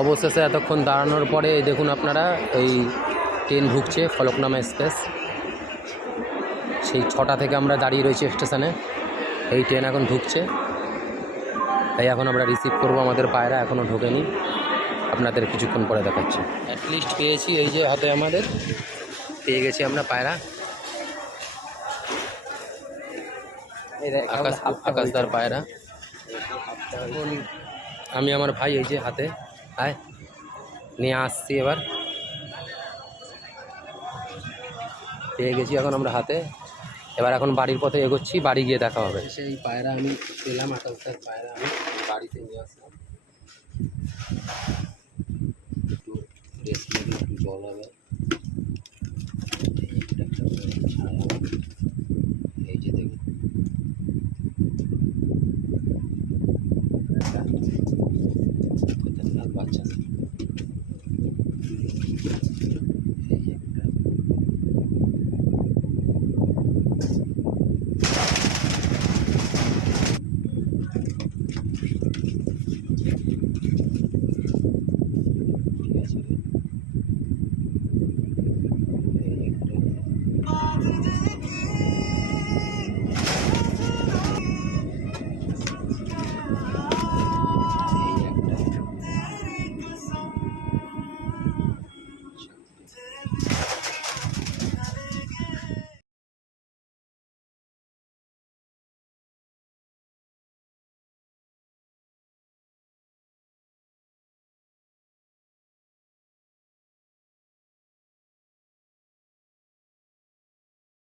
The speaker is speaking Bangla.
অবশেষে এতক্ষণ দাঁড়ানোর পরে এই দেখুন আপনারা এই ট্রেন ঢুকছে ফলকনামা এক্সপ্রেস। সেই 6টা থেকে আমরা দাঁড়িয়ে রয়েছি স্টেশনে, এই ট্রেন এখন ঢুকছে। তাই এখন আমরা রিসিভ করব আমাদের পায়রা, এখনও ঢোকেনি, আপনাদের কিছুক্ষণ পরে দেখাচ্ছি। অ্যাটলিস্ট পেয়েছি, এই যে হাতে আমাদের পেয়ে গেছি আমরা পায়রা। আকাশদার পায়রা। এখন আমি আমার ভাই এই যে হাতে আয় নিয়ে আসছি, এবার পেয়ে গেছি এখন আমরা হাতে। এবার এখন বাড়ির পথে এগোচ্ছি, বাড়ি গিয়ে দেখা হবে। সেই পায়রা আমি পেলাম, আকাশদার পায়রা আমি বাড়িতে নিয়ে আসলাম। একটু রেস্ট নেবে, একটু জল হবে।